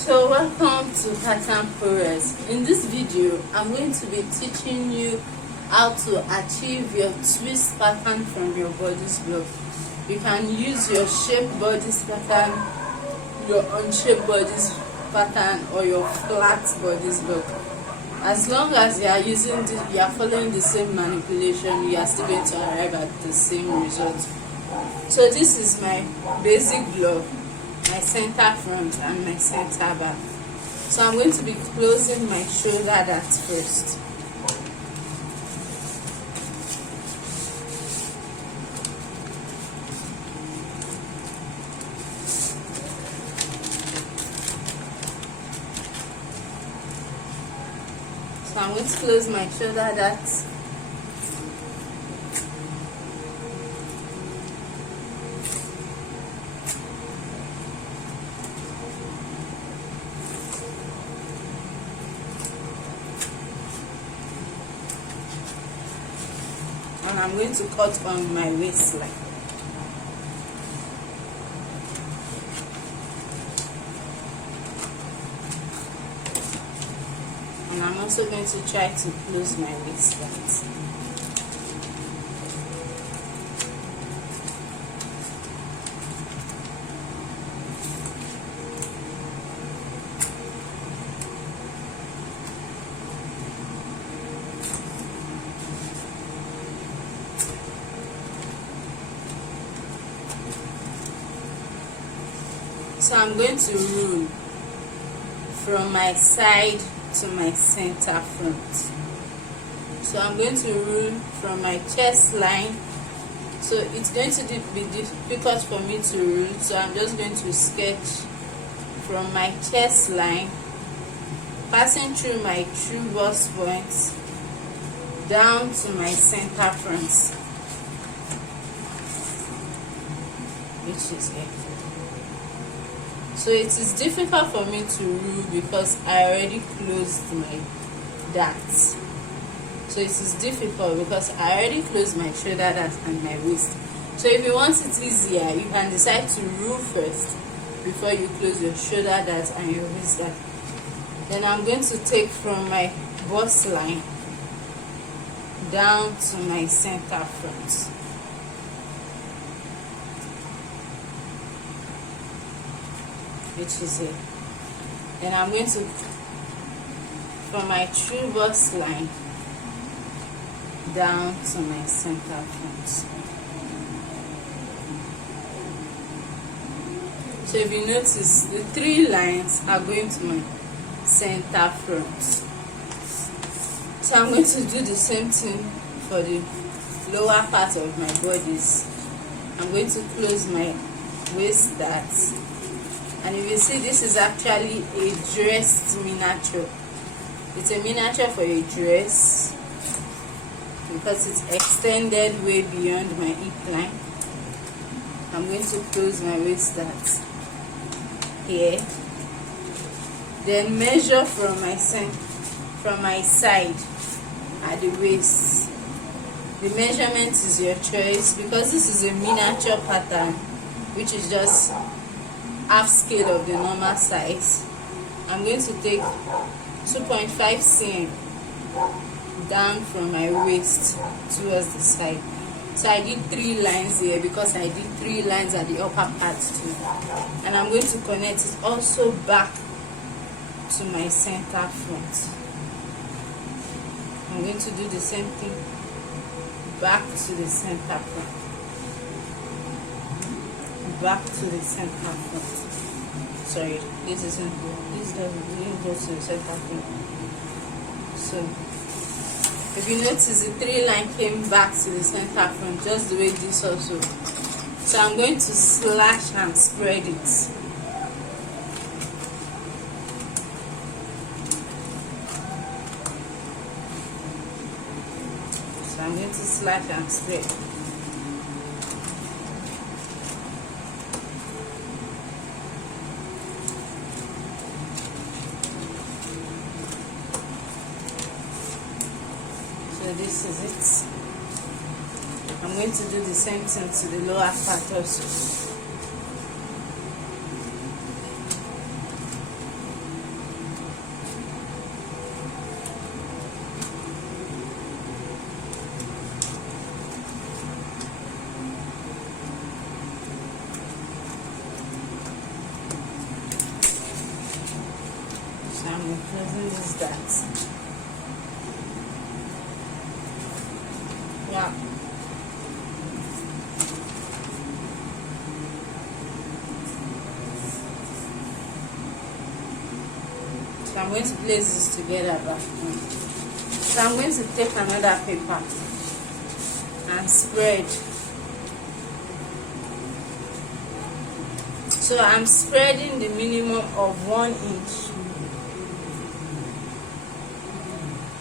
So welcome to Pattern Progress. In this video, I'm going to be teaching you how to achieve your twist pattern from your bodice block. You can use your shaped bodice pattern, your unshaped bodice pattern, or your flat bodice block. As long as you are following the same manipulation, you are still going to arrive at the same result. So this is my basic block, my center front and my center back. So I'm going to be closing my shoulder dart first. So I'm going to close my shoulder dart. And I'm going to cut on my waistline. And I'm also going to try to close my waistline. So I'm going to rule from my side to my center front. So I'm going to rule from my chest line. So it's going to be difficult for me to rule. So I'm just going to sketch from my chest line, passing through my true bust points down to my center front, which is here. So it is difficult for me to rule because I already closed my darts. So it is difficult because I already closed my shoulder dart and my waist. So if you want it easier, you can decide to rule first before you close your shoulder dart and your waist dart. Then I'm going to take from my bust line down to my center front. Which is it. Then I'm going to, from my true bust line down to my center front. So if you notice, the three lines are going to my center front. So I'm going to do the same thing for the lower part of my bodice. I'm going to close my waist dart. And if you see, this is actually a dressed miniature. It's a miniature for a dress because it's extended way beyond my hip line. I'm going to close my waist dart here. Then measure from my side at the waist. The measurement is your choice because this is a miniature pattern, which is just half scale of the normal size. I'm going to take 2.5 cm down from my waist towards the side. So I did 3 lines here because I did 3 lines at the upper part too. And I'm going to connect it also back to my center front. I'm going to do the same thing back to the center front. Back to the center front. Sorry, this doesn't go to the center front. So if you notice, the 3 line came back to the center front just the way this also. So I'm going to slash and spread it. So I'm going to slash and spread. So this is it. I'm going to do the same thing to the lower part also. I'm closing this dart. Yeah. So I'm going to place this together back. So I'm going to take another paper and spread. So I'm spreading the minimum of 1 inch.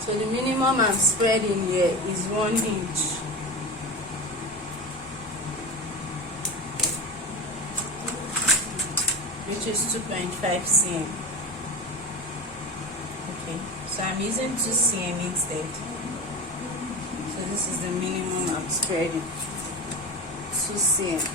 So the minimum I'm spreading here is 1 inch. Which is 2.5 cm. Okay, so I'm using 2 cm instead. So this is the minimum I'm spreading. 2 cm.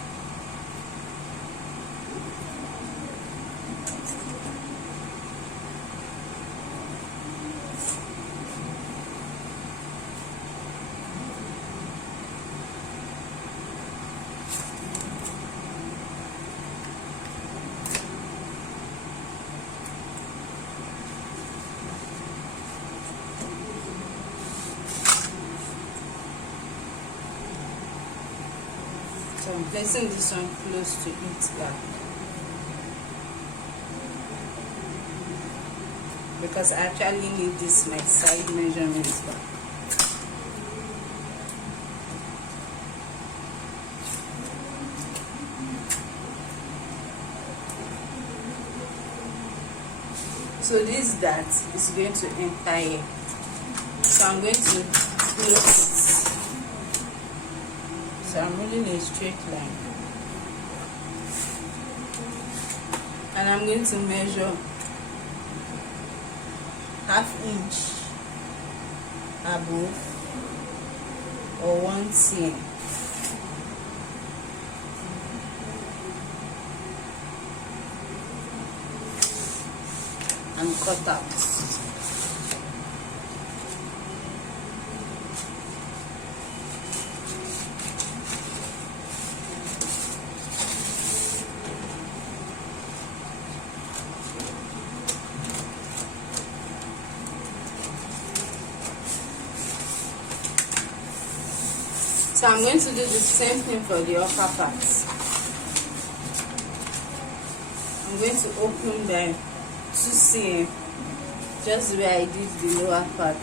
So I'm placing this one close to it back because I actually need this my side measurements back. So this dart is going to enter here. So I'm going to close it. So I'm rolling a straight line, and I'm going to measure ½ inch above or 1 cm. And cut out. So I'm going to do the same thing for the upper part. I'm going to open by 2 cm, just where I did the lower part.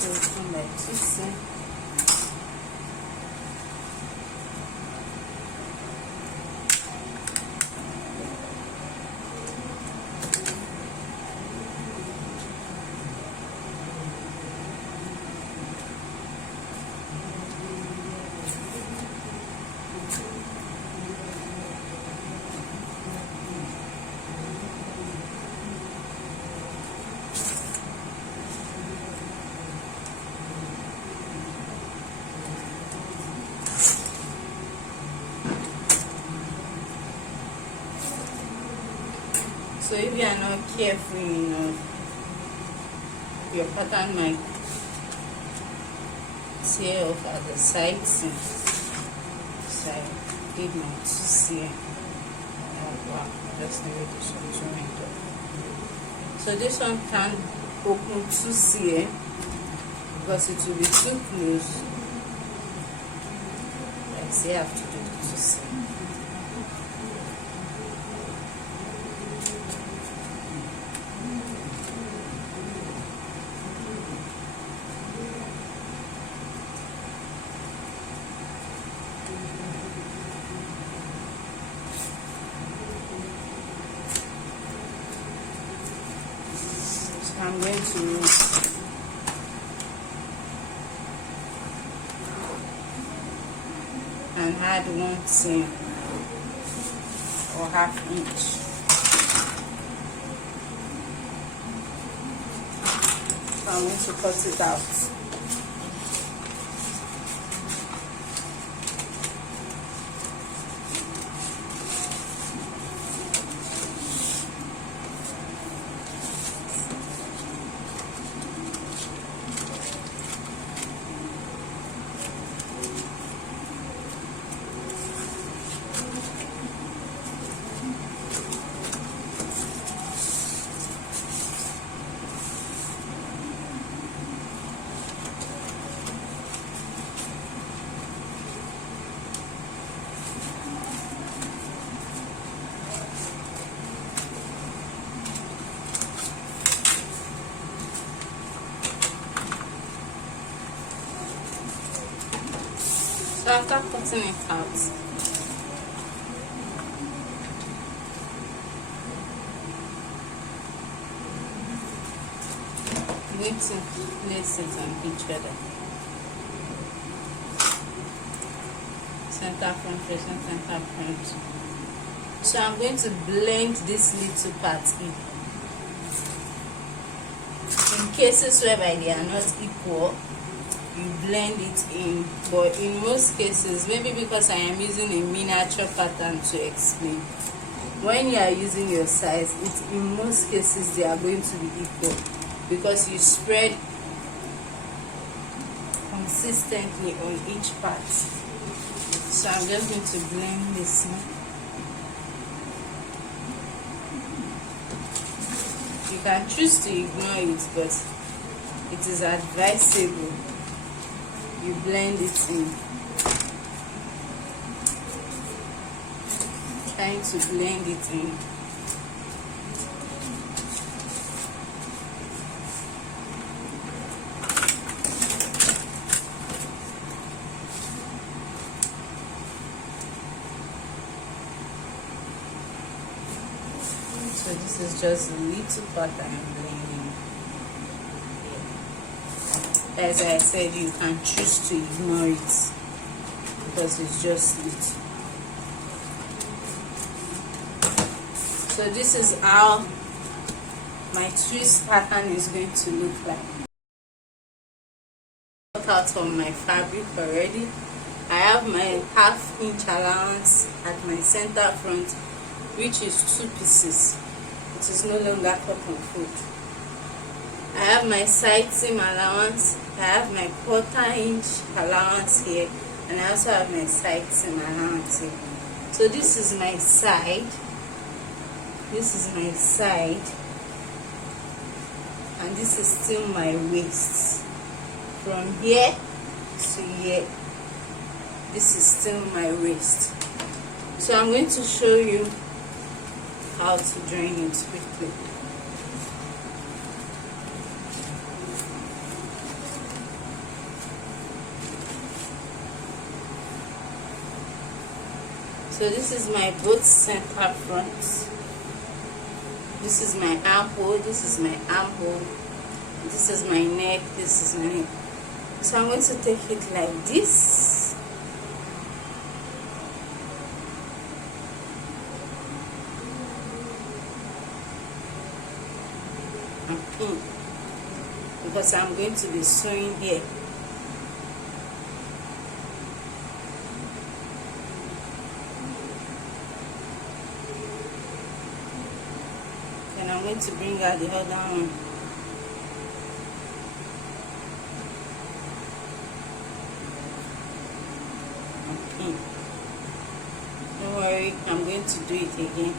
Open by 2 cm. So if you are not careful enough, your pattern might tear off at the sides. So I did my 2 cm. Wow, just leave this one joined up. So this one can open 2 cm because it will be too close. I say I have to do the 2 cm. I'm going to and add 1 cm or ½ inch. I'm going to cut it out. So after cutting it out, I'm going to place it on each other. Center front, facing center front. So I'm going to blend this little part in. In cases whereby they are not equal, you blend it in, but in most cases, maybe because I am using a miniature pattern to explain, when you are using your size, in most cases they are going to be equal because you spread consistently on each part. So I'm just going to blend this in. You can choose to ignore it, but it is advisable you blend it in. Trying to blend it in. So this is just a little part I am blending. As I said, you can choose to ignore it because it's just little. So this is how my twist pattern is going to look like. Cut out on my fabric already. I have my 1/2 inch allowance at my center front, which is 2 pieces. It is no longer cotton fold. I have my side seam allowance, I have my 1/4 inch allowance here, and I also have my side seam allowance here. So this is my side, this is my side, and this is still my waist. From here to here, this is still my waist. So I'm going to show you how to join it quickly. So this is my both center fronts. This is my armhole, this is my armhole, this is my neck, this is my neck. So I'm going to take it like this. And pin, because I'm going to be sewing here. I'm going to bring out the other one. Okay. Don't worry, I'm going to do it again.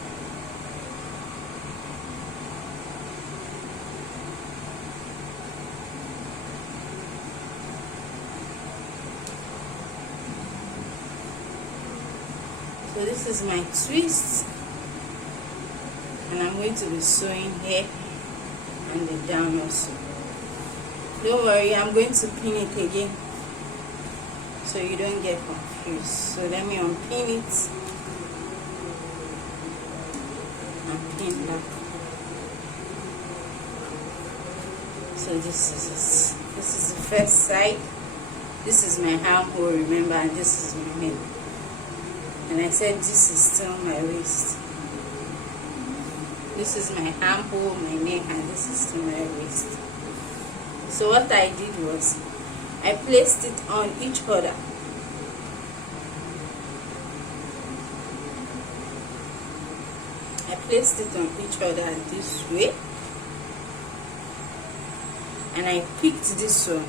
So this is my twist. And I'm going to be sewing here and the down also. Don't worry, I'm going to pin it again so you don't get confused. So let me unpin it and pin that. So this is it. This is the first side. This is my armhole, remember, and this is my neck. And I said this is still my waist. This is my armhole, my neck, and this is still my waist. So what I did was I placed it on each other. I placed it on each other this way, and I picked this one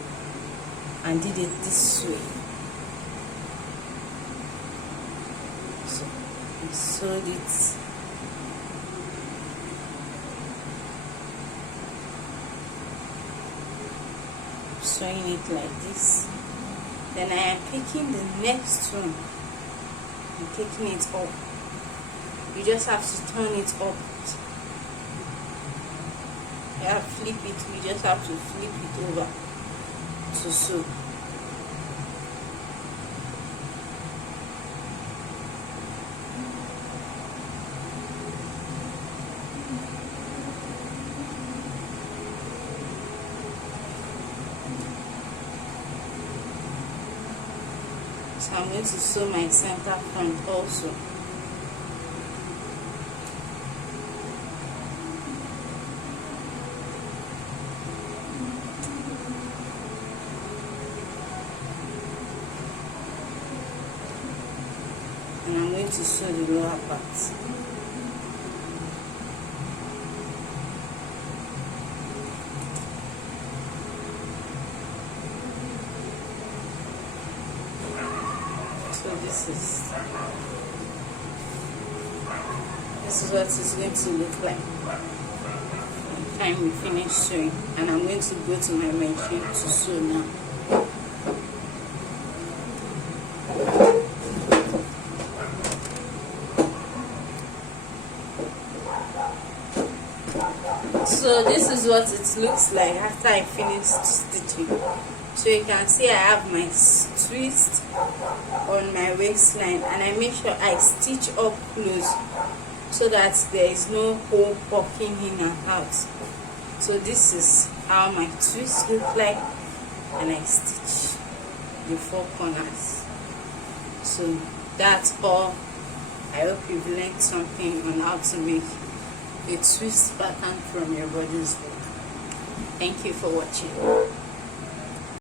and did it this way. So I sewed it. Sewing it like this. Then I am picking the next one and taking it up. You just have to turn it up. Flip it. You just have to flip it over to sew. So I'm going to sew my center front also. And I'm going to sew the lower part. So this is what it's going to look like by the time we finish sewing. And I'm going to go to my machine to sew now. So this is what it looks like after I finished stitching. So you can see I have my twist on my waistline, and I make sure I stitch up close so that there is no hole poking in and out. So this is how my twist look like, and I stitch the four corners. So that's all. I hope you've learned something on how to make a twist pattern from your body's work. Thank you for watching.